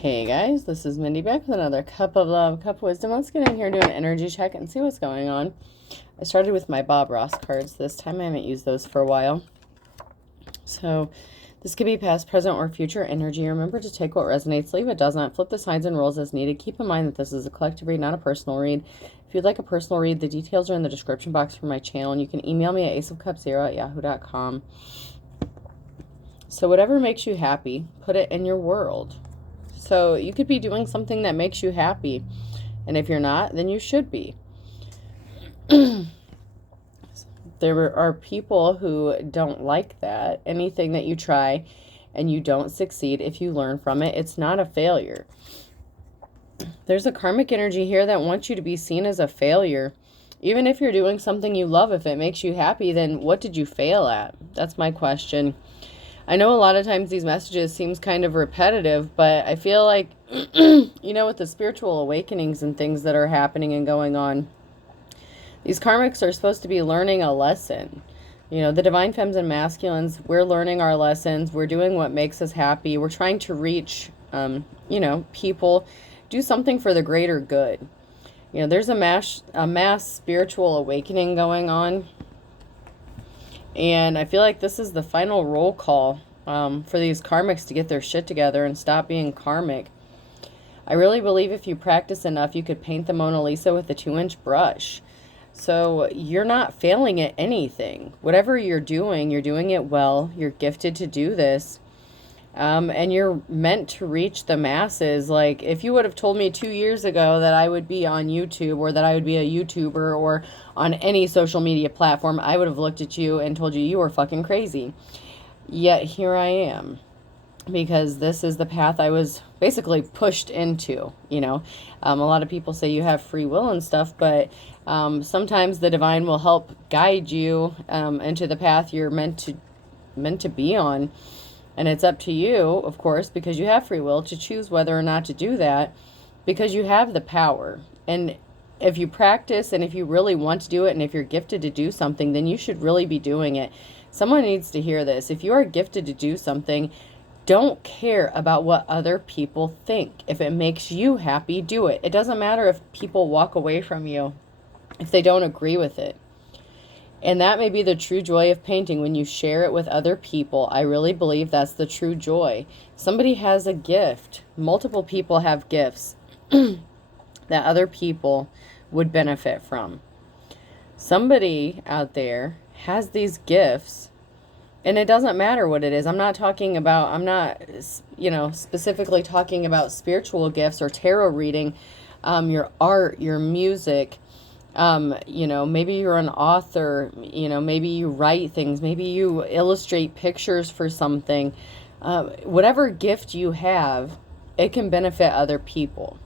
Hey guys, this is Mindy back with another cup of love, cup of wisdom. Let's get in here, do an energy check, and see what's going on. I started with my Bob Ross cards this time. I haven't used those for a while. So this could be past, present, or future energy. Remember to take what resonates, leave what doesn't, flip the signs and rolls as needed. Keep in mind that this is a collective read, not a personal read. If you'd like a personal read, the details are in the description box for my channel, and you can email me at aceofcups0@yahoo.com. So whatever makes you happy, put it in your world. So you could be doing something that makes you happy. And if you're not, then you should be. There are people who don't like that. Anything that you try and you don't succeed, if you learn from it, it's not a failure. There's a karmic energy here that wants you to be seen as a failure. Even if you're doing something you love, if it makes you happy, then what did you fail at? That's my question. I know a lot of times these messages seems kind of repetitive, but I feel like, with the spiritual awakenings and things that are happening and going on, these karmics are supposed to be learning a lesson. The divine femmes and masculines, we're learning our lessons. We're doing what makes us happy. We're trying to reach, people, do something for the greater good. There's a mass spiritual awakening going on. And I feel like this is the final roll call for these karmics to get their shit together and stop being karmic. I really believe if you practice enough, you could paint the Mona Lisa with a 2-inch brush. So you're not failing at anything. Whatever you're doing it well. You're gifted to do this. And you're meant to reach the masses. Like, if you would have told me 2 years ago that I would be on YouTube or that I would be a YouTuber or on any social media platform, I would have looked at you and told you were fucking crazy. Yet here I am, because this is the path I was basically pushed into. A lot of people say you have free will and stuff, but sometimes the divine will help guide you into the path you're meant to be on. And it's up to you, of course, because you have free will, to choose whether or not to do that, because you have the power. And if you practice and if you really want to do it and if you're gifted to do something, then you should really be doing it. Someone needs to hear this. If you are gifted to do something, don't care about what other people think. If it makes you happy, do it. It doesn't matter if people walk away from you, if they don't agree with it. And that may be the true joy of painting, when you share it with other people. I really believe that's the true joy. Somebody has a gift. Multiple people have gifts that other people would benefit from. Somebody out there has these gifts, and it doesn't matter what it is. I'm not specifically talking about spiritual gifts or tarot reading, your art, your music. Maybe you're an author, maybe you write things, maybe you illustrate pictures for something. Whatever gift you have, it can benefit other people.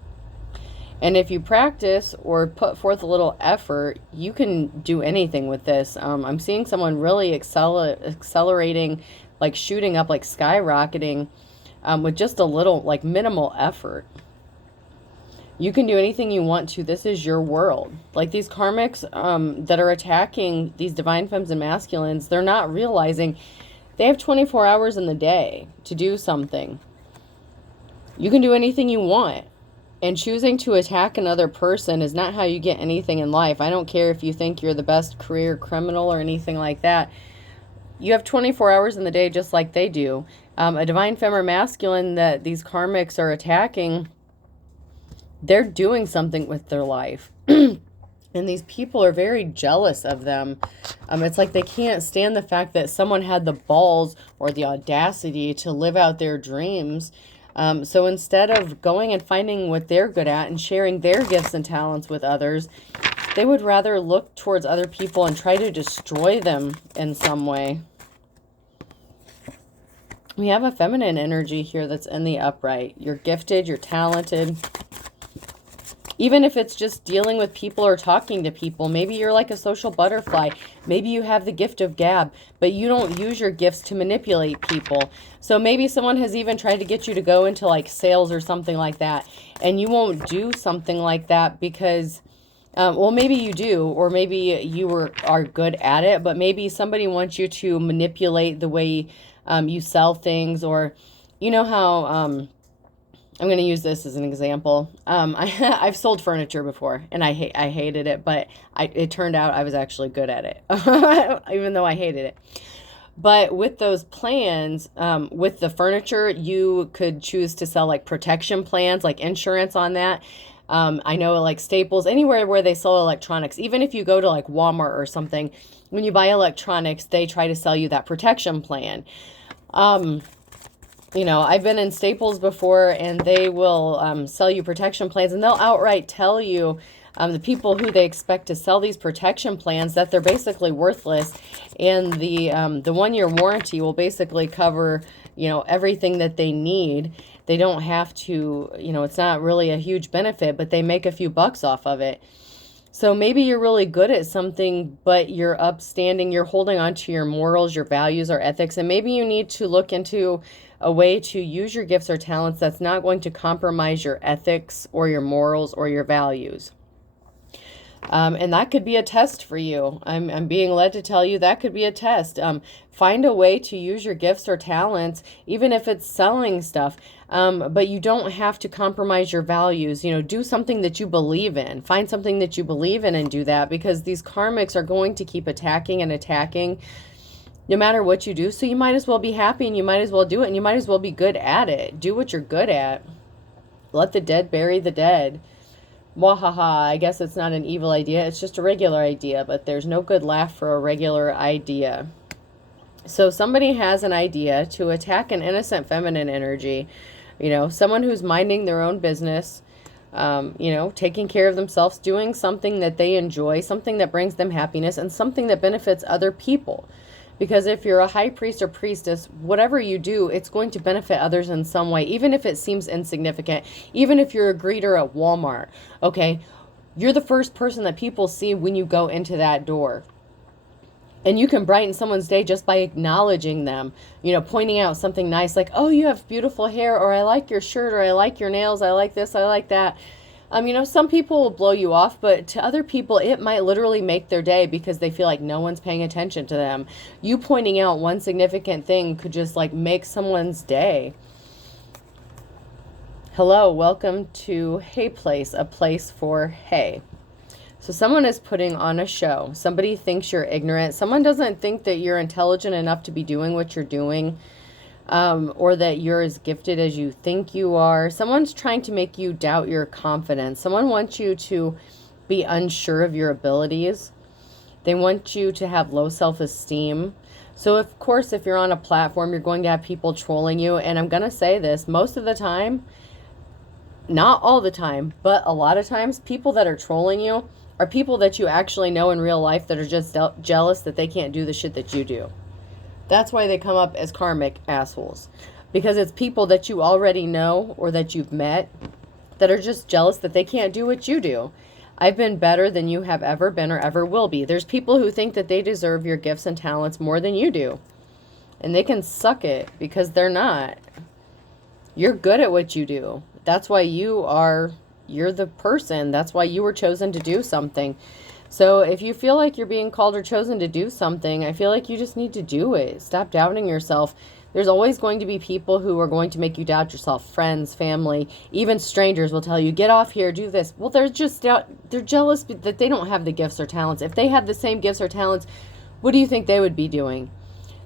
And if you practice or put forth a little effort, you can do anything with this. I'm seeing someone really accelerating, like shooting up, like skyrocketing, with just a little, like minimal effort. You can do anything you want to. This is your world. Like these karmics that are attacking these divine femmes and masculines, they're not realizing they have 24 hours in the day to do something. You can do anything you want. And choosing to attack another person is not how you get anything in life. I don't care if you think you're the best career criminal or anything like that. You have 24 hours in the day just like they do. A divine femme or masculine that these karmics are attacking, they're doing something with their life. And these people are very jealous of them. It's like they can't stand the fact that someone had the balls or the audacity to live out their dreams. So instead of going and finding what they're good at and sharing their gifts and talents with others, they would rather look towards other people and try to destroy them in some way. We have a feminine energy here that's in the upright. You're gifted, you're talented. Even if it's just dealing with people or talking to people, maybe you're like a social butterfly. Maybe you have the gift of gab, but you don't use your gifts to manipulate people. So maybe someone has even tried to get you to go into like sales or something like that, and you won't do something like that because, maybe you do, or maybe you are good at it, but maybe somebody wants you to manipulate the way you sell things, or you know how I'm going to use this as an example. I've sold furniture before, and I hated it, but it turned out I was actually good at it, even though I hated it. But with those plans, with the furniture, you could choose to sell like protection plans, like insurance on that. I know like Staples, anywhere where they sell electronics, even if you go to like Walmart or something, when you buy electronics, they try to sell you that protection plan. You know, I've been in Staples before, and they will sell you protection plans, and they'll outright tell you, the people who they expect to sell these protection plans, that they're basically worthless, and the 1-year warranty will basically cover, you know, everything that they need. They don't have to, you know, it's not really a huge benefit, but they make a few bucks off of it. So maybe you're really good at something, but you're upstanding, you're holding on to your morals, your values, or ethics, and maybe you need to look into a way to use your gifts or talents that's not going to compromise your ethics or your morals or your values. And that could be a test for you. I'm being led to tell you that could be a test. Find a way to use your gifts or talents, even if it's selling stuff. But you don't have to compromise your values. You know, do something that you believe in. Find something that you believe in and do that, because these karmics are going to keep attacking and attacking no matter what you do. So you might as well be happy, and you might as well do it, and you might as well be good at it. Do what you're good at. Let the dead bury the dead. Wahaha, I guess it's not an evil idea. It's just a regular idea, but there's no good laugh for a regular idea. So somebody has an idea to attack an innocent feminine energy, you know, someone who's minding their own business, you know, taking care of themselves, doing something that they enjoy, something that brings them happiness, and something that benefits other people. Because if you're a high priest or priestess, whatever you do, it's going to benefit others in some way, even if it seems insignificant, even if you're a greeter at Walmart, okay? You're the first person that people see when you go into that door. And you can brighten someone's day just by acknowledging them, you know, pointing out something nice like, oh, you have beautiful hair, or I like your shirt, or I like your nails, I like this, I like that. You know, some people will blow you off, but to other people, it might literally make their day because they feel like no one's paying attention to them. You pointing out one significant thing could just like make someone's day. Hello, welcome to Hey Place, a place for hey. So someone is putting on a show. Somebody thinks you're ignorant. Someone doesn't think that you're intelligent enough to be doing what you're doing. Or that you're as gifted as you think you are. Someone's trying to make you doubt your confidence. Someone wants you to be unsure of your abilities. They want you to have low self-esteem. So, of course, if you're on a platform, you're going to have people trolling you. And I'm going to say this, most of the time, not all the time, but a lot of times, people that are trolling you are people that you actually know in real life that are just jealous that they can't do the shit that you do. That's why they come up as karmic assholes. Because it's people that you already know or that you've met that are just jealous that they can't do what you do. I've been better than you have ever been or ever will be. There's people who think that they deserve your gifts and talents more than you do. And they can suck it because they're not. You're good at what you do. That's why you're the person. That's why you were chosen to do something. So if you feel like you're being called or chosen to do something, I feel like you just need to do it. Stop doubting yourself. There's always going to be people who are going to make you doubt yourself. Friends, family, even strangers will tell you, get off here, do this. Well, they're jealous that they don't have the gifts or talents. If they had the same gifts or talents, what do you think they would be doing?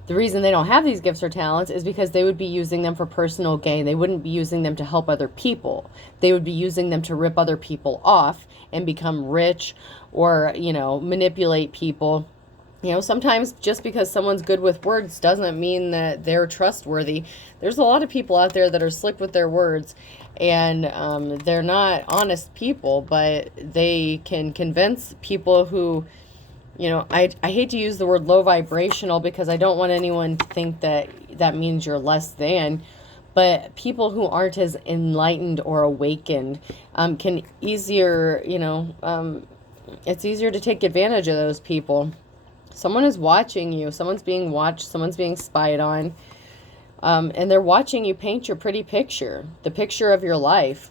The reason they don't have these gifts or talents is because they would be using them for personal gain. They wouldn't be using them to help other people. They would be using them to rip other people off and become rich or, you know, manipulate people. You know, sometimes just because someone's good with words doesn't mean that they're trustworthy. There's a lot of people out there that are slick with their words, and they're not honest people, but they can convince people who, you know, I hate to use the word low vibrational because I don't want anyone to think that that means you're less than, but people who aren't as enlightened or awakened can easier, you know, it's easier to take advantage of those people. Someone is watching you. Someone's being watched. Someone's being spied on. And they're watching you paint your pretty picture, the picture of your life.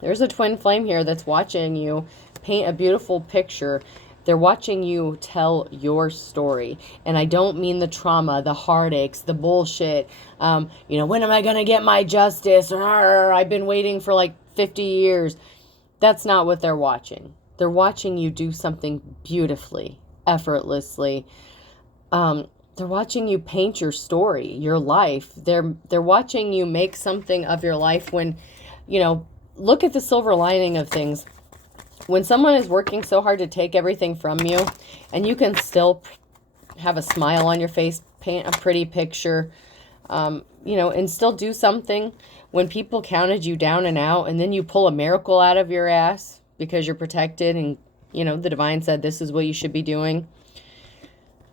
There's a twin flame here that's watching you paint a beautiful picture They're watching you tell your story. And I don't mean the trauma, the heartaches, the bullshit. When am I going to get my justice? I've been waiting for like 50 years. That's not what they're watching. They're watching you do something beautifully, effortlessly. They're watching you paint your story, your life. They're watching you make something of your life when, look at the silver lining of things. When someone is working so hard to take everything from you and you can still have a smile on your face, paint a pretty picture, and still do something when people counted you down and out, and then you pull a miracle out of your ass because you're protected and, the divine said this is what you should be doing.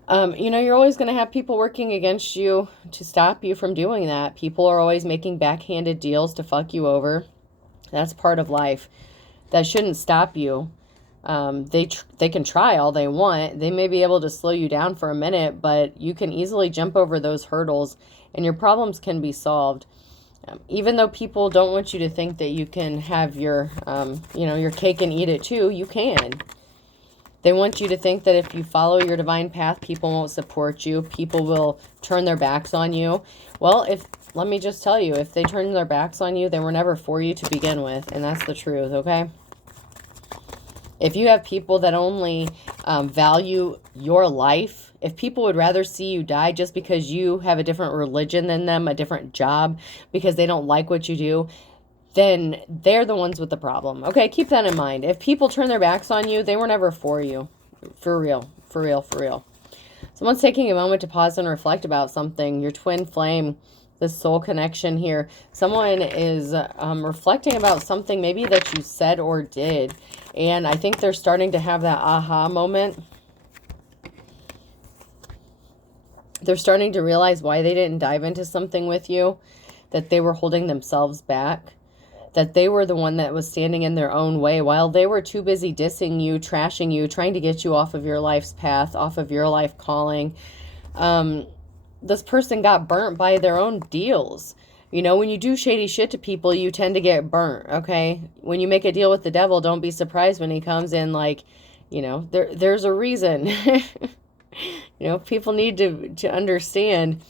You're always going to have people working against you to stop you from doing that. People are always making backhanded deals to fuck you over. That's part of life. That shouldn't stop you. They can try all they want. They may be able to slow you down for a minute, but you can easily jump over those hurdles and your problems can be solved. Even though people don't want you to think that you can have your cake and eat it too, you can. They want you to think that if you follow your divine path, people won't support you. People will turn their backs on you. Well, let me just tell you, if they turn their backs on you, they were never for you to begin with. And that's the truth, okay? If you have people that only value your life, if people would rather see you die just because you have a different religion than them, a different job, because they don't like what you do, then they're the ones with the problem. Okay, keep that in mind. If people turn their backs on you, they were never for you. For real, for real, for real. Someone's taking a moment to pause and reflect about something. Your twin flame, this soul connection here. Someone is reflecting about something maybe that you said or did. And I think they're starting to have that aha moment. They're starting to realize why they didn't dive into something with you, that they were holding themselves back, that they were the one that was standing in their own way while they were too busy dissing you, trashing you, trying to get you off of your life's path, off of your life calling. This person got burnt by their own deals. When you do shady shit to people, you tend to get burnt, okay? When you make a deal with the devil, don't be surprised when he comes in like, there's a reason. People need to understand.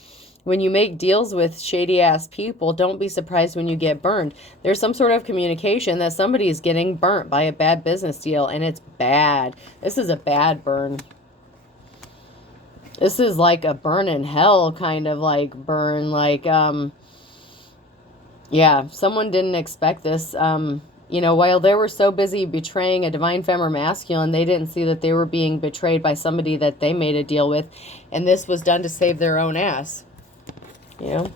When you make deals with shady-ass people, don't be surprised when you get burned. There's some sort of communication that somebody is getting burnt by a bad business deal, and it's bad. This is a bad burn. This is like a burn in hell kind of like burn. Like, yeah, someone didn't expect this. While they were so busy betraying a divine femme or masculine, they didn't see that they were being betrayed by somebody that they made a deal with, and this was done to save their own ass. You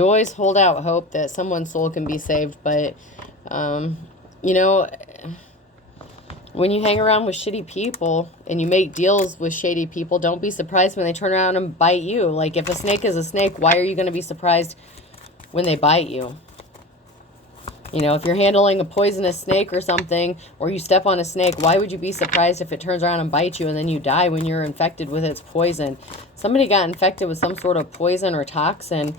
always hold out hope that someone's soul can be saved, but, when you hang around with shitty people and you make deals with shady people, don't be surprised when they turn around and bite you. Like, if a snake is a snake, why are you going to be surprised when they bite you? If you're handling a poisonous snake or something, or you step on a snake, why would you be surprised if it turns around and bites you and then you die when you're infected with its poison? Somebody got infected with some sort of poison or toxin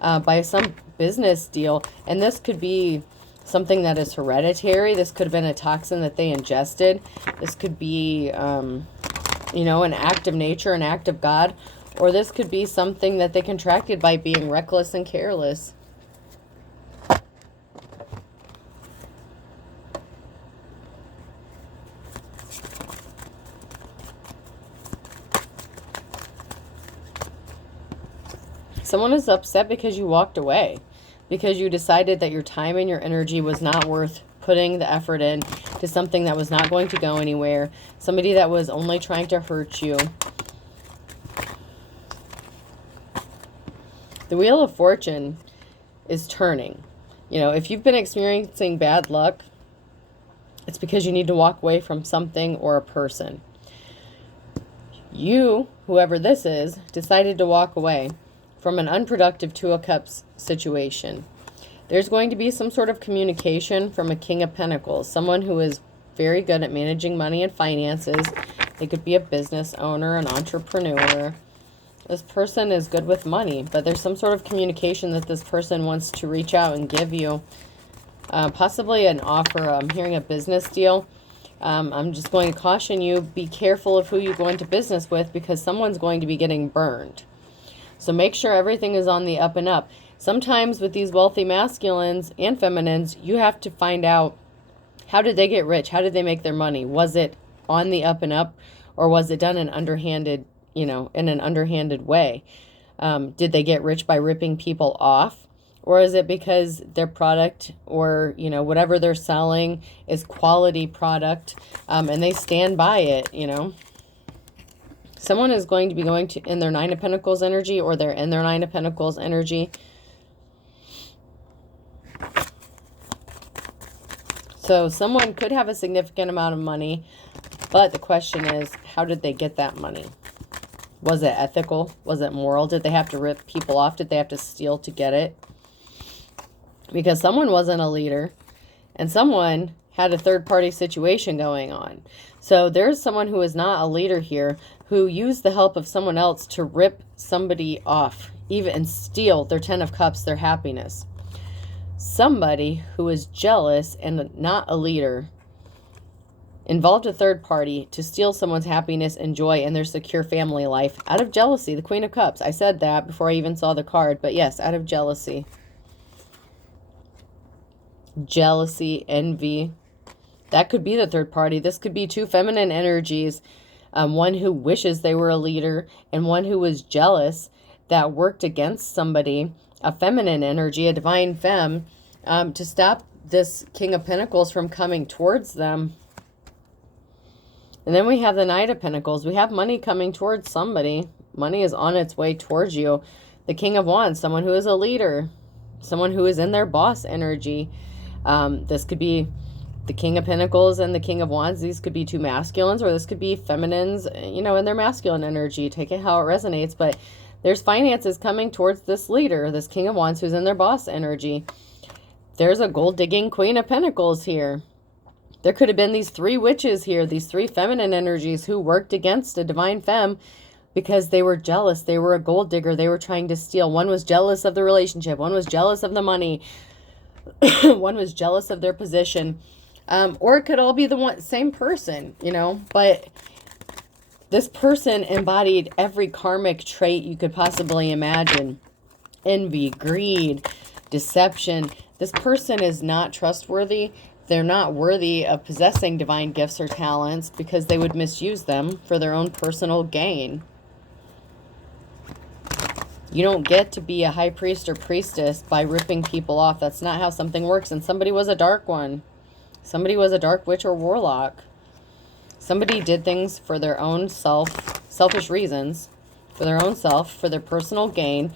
by some business deal. And this could be something that is hereditary. This could have been a toxin that they ingested. This could be, an act of nature, an act of God. Or this could be something that they contracted by being reckless and careless. Someone is upset because you walked away, because you decided that your time and your energy was not worth putting the effort in to something that was not going to go anywhere, somebody that was only trying to hurt you. The Wheel of Fortune is turning. If you've been experiencing bad luck, it's because you need to walk away from something or a person. You, whoever this is, decided to walk away from an unproductive Two of Cups situation. There's going to be some sort of communication from a King of Pentacles, someone who is very good at managing money and finances. They could be a business owner, an entrepreneur. This person is good with money, but there's some sort of communication that this person wants to reach out and give you. Possibly an offer. I'm hearing a business deal. I'm just going to caution you, be careful of who you go into business with, because someone's going to be getting burned. So make sure everything is on the up and up. Sometimes with these wealthy masculines and feminines, you have to find out, how did they get rich? How did they make their money? Was it on the up and up, or was it done in underhanded, in an underhanded way? Did they get rich by ripping people off? Or is it because their product, or, whatever they're selling is quality product, and they stand by it, Someone is going to be going to in their Nine of Pentacles energy, or they're in their Nine of Pentacles energy. So someone could have a significant amount of money, but the question is, how did they get that money? Was it ethical? Was it moral? Did they have to rip people off? Did they have to steal to get it? Because someone wasn't a leader, and someone had a third-party situation going on. So there's someone who is not a leader here, who used the help of someone else to rip somebody off, even steal their 10 of Cups, their happiness. Somebody who is jealous and not a leader involved a third party to steal someone's happiness and joy and their secure family life out of jealousy. The Queen of Cups. I said that before I even saw the card, but yes, out of jealousy. Jealousy, envy. That could be the third party. This could be two feminine energies. One who wishes they were a leader, and one who was jealous, that worked against somebody, a feminine energy, a divine femme, to stop this King of Pentacles from coming towards them. And then we have the Knight of Pentacles. We have money coming towards somebody. Money is on its way towards you. The King of Wands, someone who is a leader, someone who is in their boss energy. This could be the King of Pentacles and the King of Wands. These could be two masculines, or this could be feminines, in their masculine energy. Take it how it resonates. But there's finances coming towards this leader, this King of Wands, who's in their boss energy. There's a gold-digging Queen of Pentacles here. There could have been these three witches here, these three feminine energies who worked against a divine femme because they were jealous. They were a gold digger. They were trying to steal. One was jealous of the relationship. One was jealous of the money. One was jealous of their position. Or it could all be the same person, but this person embodied every karmic trait you could possibly imagine. Envy, greed, deception. This person is not trustworthy. They're not worthy of possessing divine gifts or talents because they would misuse them for their own personal gain. You don't get to be a high priest or priestess by ripping people off. That's not how something works. And somebody was a dark one. Somebody was a dark witch or warlock. Somebody did things for their own selfish reasons, for their own self, for their personal gain,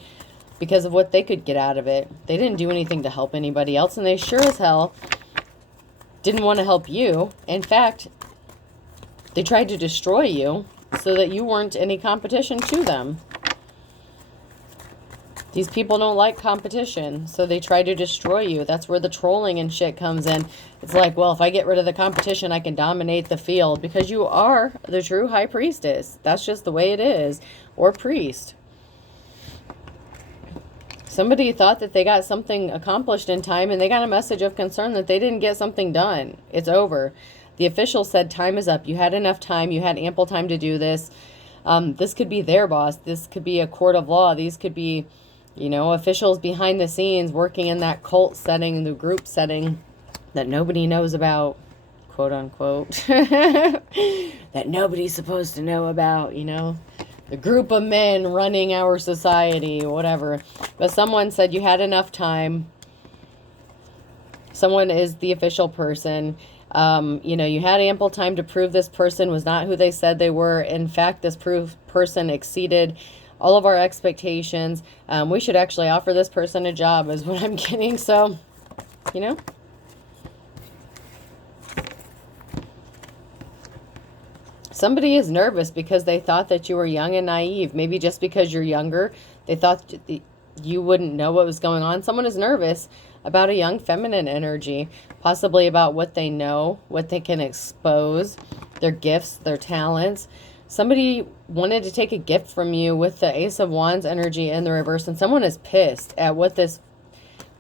because of what they could get out of it. They didn't do anything to help anybody else, and they sure as hell didn't want to help you. In fact, they tried to destroy you so that you weren't any competition to them. These people don't like competition, so they try to destroy you. That's where the trolling and shit comes in. It's like, well, if I get rid of the competition, I can dominate the field, because you are the true high priestess. That's just the way it is. Or priest. Somebody thought that they got something accomplished in time, and they got a message of concern that they didn't get something done. It's over. The official said time is up. You had enough time. You had ample time to do this. This could be their boss. This could be a court of law. These could be, officials behind the scenes working in that cult setting, the group setting that nobody knows about, quote unquote, that nobody's supposed to know about, the group of men running our society, whatever. But someone said you had enough time. Someone is the official person. You had ample time to prove this person was not who they said they were. In fact, this person exceeded all of our expectations. We should actually offer this person a job is what I'm getting. So, somebody is nervous because they thought that you were young and naive. Maybe just because you're younger, they thought you wouldn't know what was going on. Someone is nervous about a young feminine energy, possibly about what they know, what they can expose, their gifts, their talents. Somebody wanted to take a gift from you with the Ace of Wands energy in the reverse, and someone is pissed at what this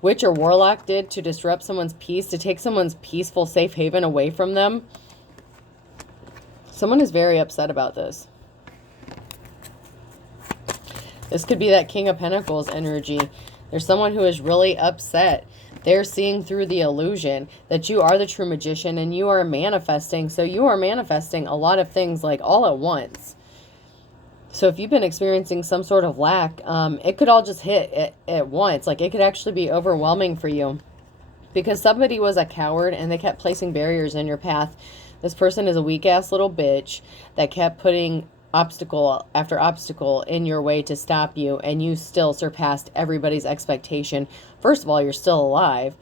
witch or warlock did to disrupt someone's peace, to take someone's peaceful, safe haven away from them. Someone is very upset about this. This could be that King of Pentacles energy. There's someone who is really upset. They're seeing through the illusion that you are the true magician and you are manifesting. So you are manifesting a lot of things like all at once. So if you've been experiencing some sort of lack, it could all just hit at once. Like it could actually be overwhelming for you because somebody was a coward and they kept placing barriers in your path. This person is a weak ass little bitch that kept putting obstacle after obstacle in your way to stop you, and you still surpassed everybody's expectation. First of all, you're still alive.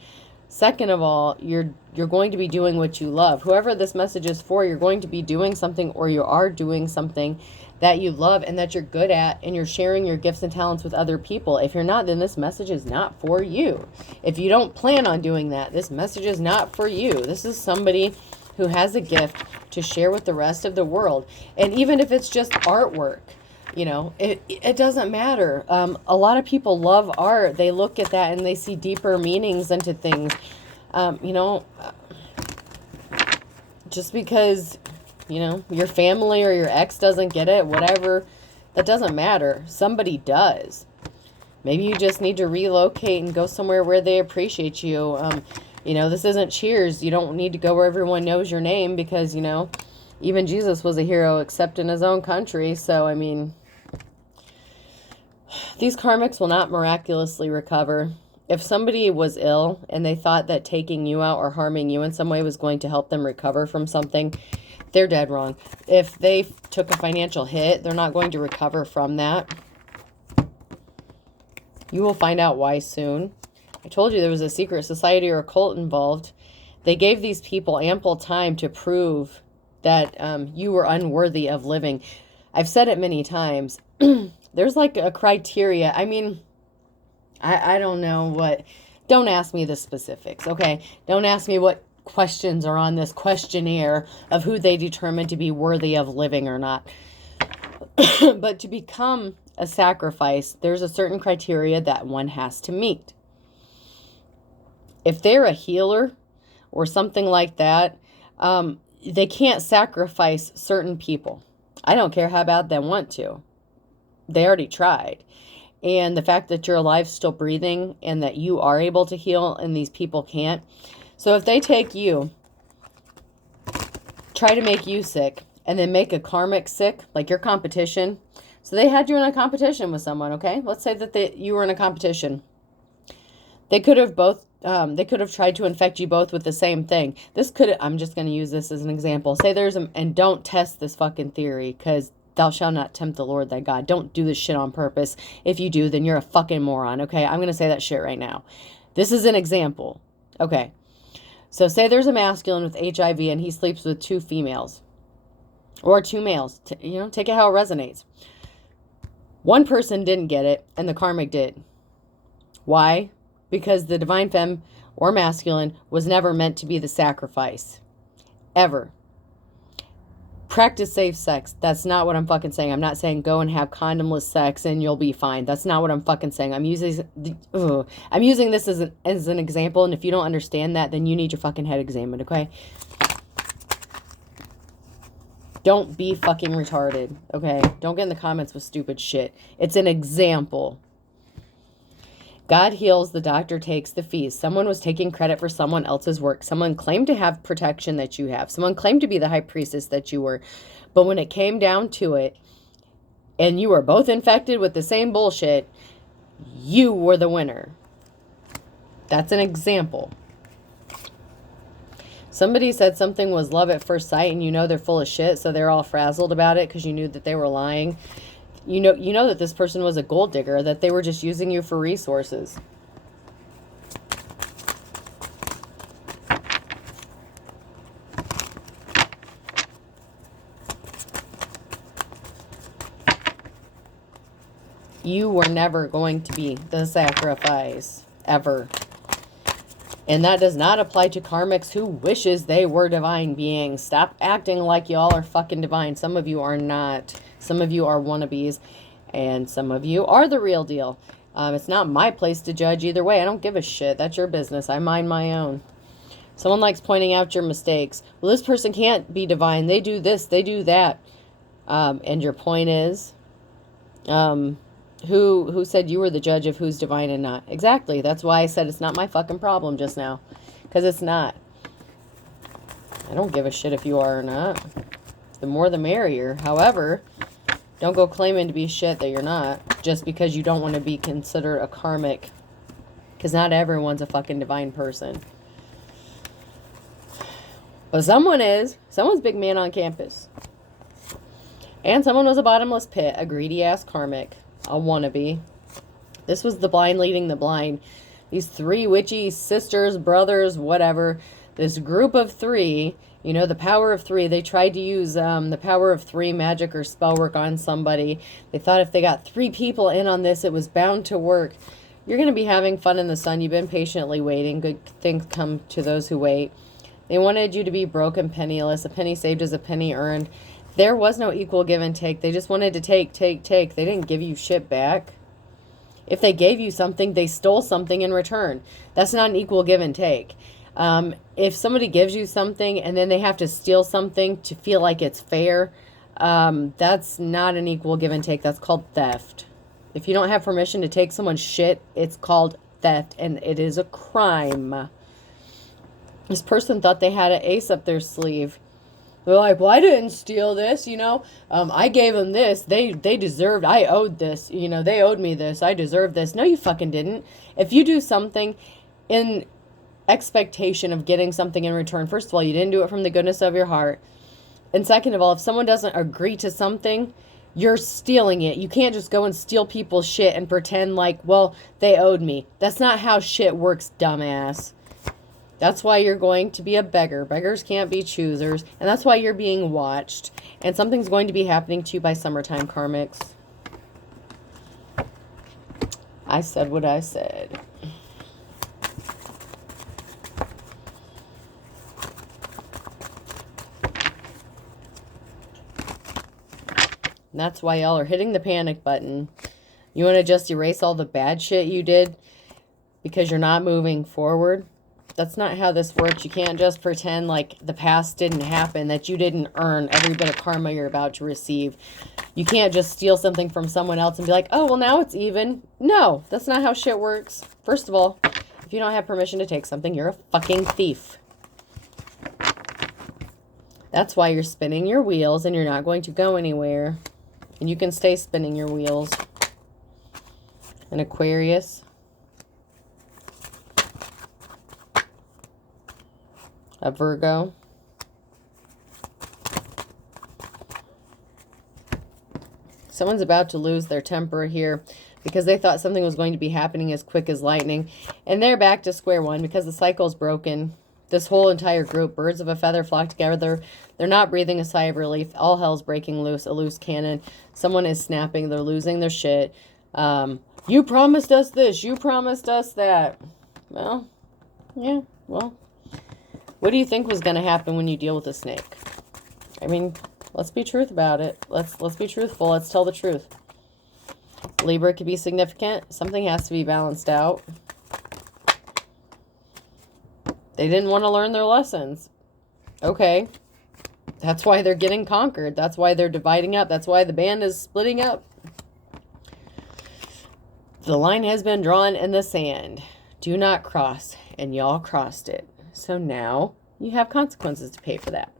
Second of all, you're going to be doing what you love. Whoever this message is for, you're going to be doing something, or you are doing something that you love and that you're good at, and you're sharing your gifts and talents with other people. If you're not, then this message is not for you. If you don't plan on doing that, this message is not for you. This is somebody who has a gift to share with the rest of the world. And even if it's just artwork, you know, it doesn't matter. A lot of people love art. They look at that and they see deeper meanings into things. You know, just because, you know, your family or your ex doesn't get it, whatever, that doesn't matter. Somebody does. Maybe you just need to relocate and go somewhere where they appreciate you. You know, this isn't Cheers. You don't need to go where everyone knows your name because, you know, even Jesus was a hero except in his own country. So, I mean, these karmics will not miraculously recover. If somebody was ill and they thought that taking you out or harming you in some way was going to help them recover from something, they're dead wrong. If they took a financial hit, they're not going to recover from that. You will find out why soon. I told you there was a secret society or a cult involved. They gave these people ample time to prove that you were unworthy of living. I've said it many times. There's like a criteria. I mean, I don't know what. Don't ask me the specifics, okay? Don't ask me what questions are on this questionnaire of who they determine to be worthy of living or not. But to become a sacrifice, there's a certain criteria that one has to meet. If they're a healer or something like that, they can't sacrifice certain people. I don't care how bad they want to. They already tried. And the fact that you're alive, still breathing, and that you are able to heal and these people can't. So if they take you, try to make you sick, and then make a karmic sick, like your competition. So they had you in a competition with someone, okay? Let's say that you were in a competition. They could have tried to infect you both with the same thing. I'm just going to use this as an example. Say and don't test this fucking theory, because thou shalt not tempt the Lord thy God. Don't do this shit on purpose. If you do, then you're a fucking moron, okay? I'm going to say that shit right now. This is an example, okay? So say there's a masculine with HIV and he sleeps with 2 females. Or 2 males. You know, take it how it resonates. One person didn't get it, and the karmic did. Why? Because the divine femme or masculine was never meant to be the sacrifice. Ever. Practice safe sex. That's not what I'm fucking saying. I'm not saying go and have condomless sex and you'll be fine. That's not what I'm fucking saying. I'm using this as an example, and if you don't understand that, then you need your fucking head examined, okay? Don't be fucking retarded, okay? Don't get in the comments with stupid shit. It's an example. God heals, the doctor takes the fees. Someone was taking credit for someone else's work. Someone claimed to have protection that you have. Someone claimed to be the high priestess that you were. But when it came down to it, and you were both infected with the same bullshit, you were the winner. That's an example. Somebody said something was love at first sight, and you know they're full of shit, so they're all frazzled about it because you knew that they were lying. You know that this person was a gold digger, that they were just using you for resources. You were never going to be the sacrifice, ever. And that does not apply to karmics who wishes they were divine beings. Stop acting like y'all are fucking divine. Some of you are not. Some of you are wannabes. And some of you are the real deal. It's not my place to judge either way. I don't give a shit. That's your business. I mind my own. Someone likes pointing out your mistakes. Well, this person can't be divine. They do this. They do that. And your point is, who said you were the judge of who's divine and not? Exactly. That's why I said it's not my fucking problem just now. Because it's not. I don't give a shit if you are or not. The more the merrier. However, don't go claiming to be shit that you're not. Just because you don't want to be considered a karmic. Because not everyone's a fucking divine person. But someone is. Someone's big man on campus. And someone was a bottomless pit. A greedy ass karmic. A wannabe. This was the blind leading the blind. These 3 witchy sisters, brothers, whatever. This group of 3, you know, the power of 3. They tried to use the power of 3 magic or spell work on somebody. They thought if they got 3 people in on this, it was bound to work. You're going to be having fun in the sun. You've been patiently waiting. Good things come to those who wait. They wanted you to be broke and penniless. A penny saved is a penny earned. There was no equal give and take. They just wanted to take. They didn't give you shit back. If they gave you something, they stole something in return. That's not an equal give and take. If somebody gives you something and then they have to steal something to feel like it's fair, that's not an equal give and take. That's called theft. If you don't have permission to take someone's shit, it's called theft, and it is a crime. This person thought they had an ace up their sleeve. They're like, well, I didn't steal this, you know. I gave them this. They deserved, I owed this. You know, they owed me this. I deserve this. No, you fucking didn't. If you do something in expectation of getting something in return, first of all, you didn't do it from the goodness of your heart. And second of all, if someone doesn't agree to something, you're stealing it. You can't just go and steal people's shit and pretend like, well, they owed me. That's not how shit works, dumbass. That's why you're going to be a beggar. Beggars can't be choosers. And that's why you're being watched. And something's going to be happening to you by summertime, karmics. I said what I said. And that's why y'all are hitting the panic button. You want to just erase all the bad shit you did because you're not moving forward? That's not how this works. You can't just pretend like the past didn't happen, that you didn't earn every bit of karma you're about to receive. You can't just steal something from someone else and be like, oh, well, now it's even. No, that's not how shit works. First of all, if you don't have permission to take something, you're a fucking thief. That's why you're spinning your wheels and you're not going to go anywhere. And you can stay spinning your wheels. An Aquarius. A Virgo. Someone's about to lose their temper here because they thought something was going to be happening as quick as lightning. And they're back to square one because the cycle's broken. This whole entire group, birds of a feather flock together. They're not breathing a sigh of relief. All hell's breaking loose. A loose cannon. Someone is snapping. They're losing their shit. You promised us this. You promised us that. Well, yeah, well. What do you think was going to happen when you deal with a snake? I mean, let's be truth about it. Let's be truthful. Let's tell the truth. Libra could be significant. Something has to be balanced out. They didn't want to learn their lessons. Okay. That's why they're getting conquered. That's why they're dividing up. That's why the band is splitting up. The line has been drawn in the sand. Do not cross. And y'all crossed it. So now you have consequences to pay for that.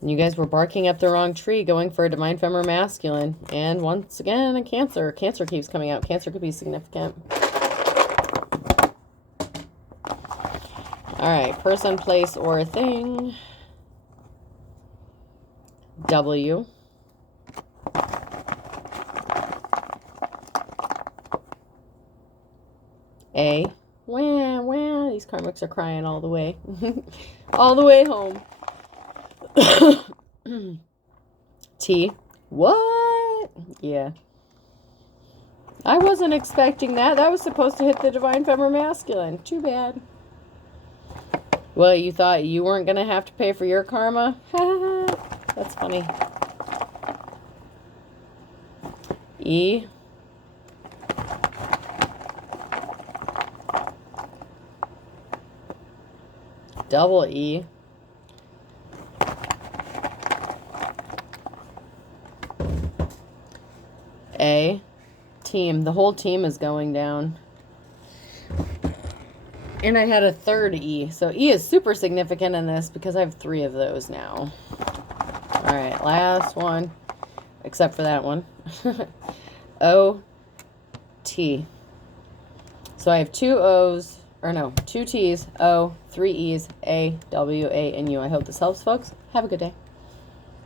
And you guys were barking up the wrong tree, going for a divine feminine masculine. And once again, a Cancer. Cancer keeps coming out. Cancer could be significant. All right, person, place, or thing. W. A. Wah, wah. These karmics are crying all the way. All the way home. T. What? Yeah. I wasn't expecting that. That was supposed to hit the divine feminine masculine. Too bad. Well, you thought you weren't going to have to pay for your karma? That's funny. E. Double E. A. Team. The whole team is going down. And I had a third E. So E is super significant in this because I have 3 of those now. All right, last one. Except for that one. O. T. So I have 2 O's. Or no, 2 T's, O, 3 E's, A, W, A, and U. I hope this helps, folks. Have a good day.